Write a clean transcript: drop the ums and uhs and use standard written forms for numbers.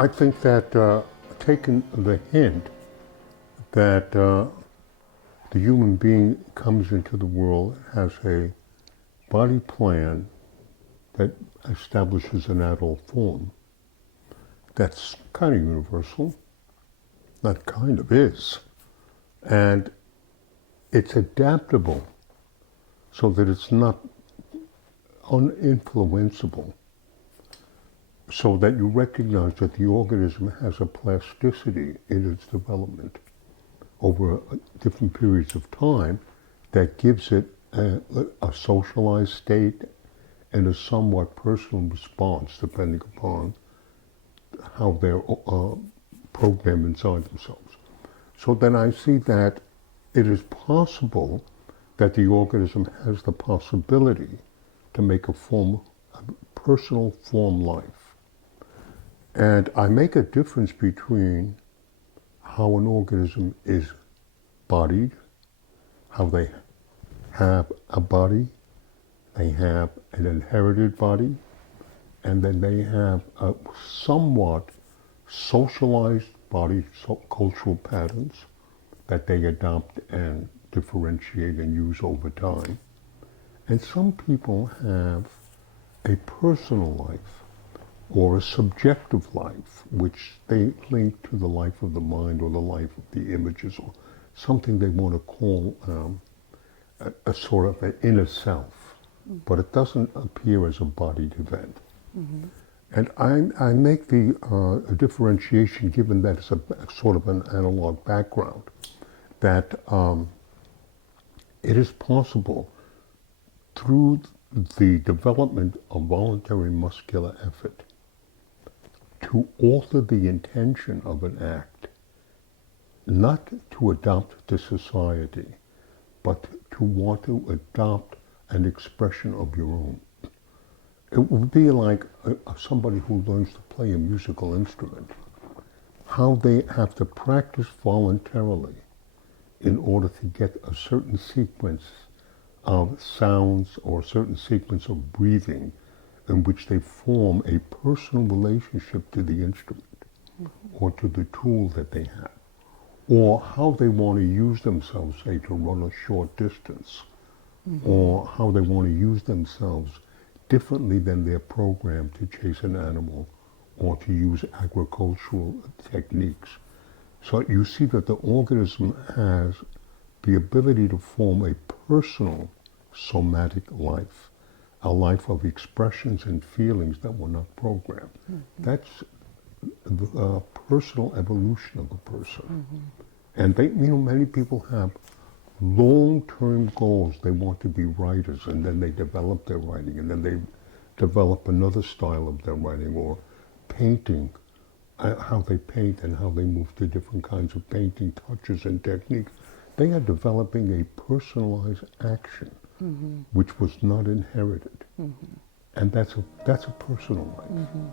I think that taking the hint that the human being comes into the world, has a body plan that establishes an adult form, that's kind of universal, that kind of is, and it's adaptable so that it's not uninfluenceable, so that you recognize that the organism has a plasticity in its development over different periods of time that gives it a socialized state and a somewhat personal response depending upon how they're programmed inside themselves. So then I see that it is possible that the organism has the possibility to make a personal form life. And I make a difference between how an organism is bodied, how they have a body, they have an inherited body, and then they have a somewhat socialized body, cultural patterns that they adopt and differentiate and use over time. And some people have a personal life or a subjective life, which they link to the life of the mind or the life of the images or something they want to call a sort of an inner self, but it doesn't appear as a bodied event. Mm-hmm. And I make the differentiation, given that it's a sort of an analog background, that it is possible through the development of voluntary muscular effort to alter the intention of an act, not to adopt to society, but to want to adopt an expression of your own. It would be like somebody who learns to play a musical instrument, how they have to practice voluntarily in order to get a certain sequence of sounds or a certain sequence of breathing in which they form a personal relationship to the instrument or to the tool that they have, or how they want to use themselves, say, to run a short distance, or how they want to use themselves differently than they're programmed to chase an animal or to use agricultural techniques. So you see that the organism has the ability to form a personal somatic life, a life of expressions and feelings that were not programmed. Mm-hmm. That's the personal evolution of a person. Mm-hmm. And many people have long-term goals. They want to be writers, and then they develop their writing, and then they develop another style of their writing, or painting, how they paint and how they move to different kinds of painting touches and techniques. They are developing a personalized action, which was not inherited. Mm-hmm. And that's a personal life. Mm-hmm.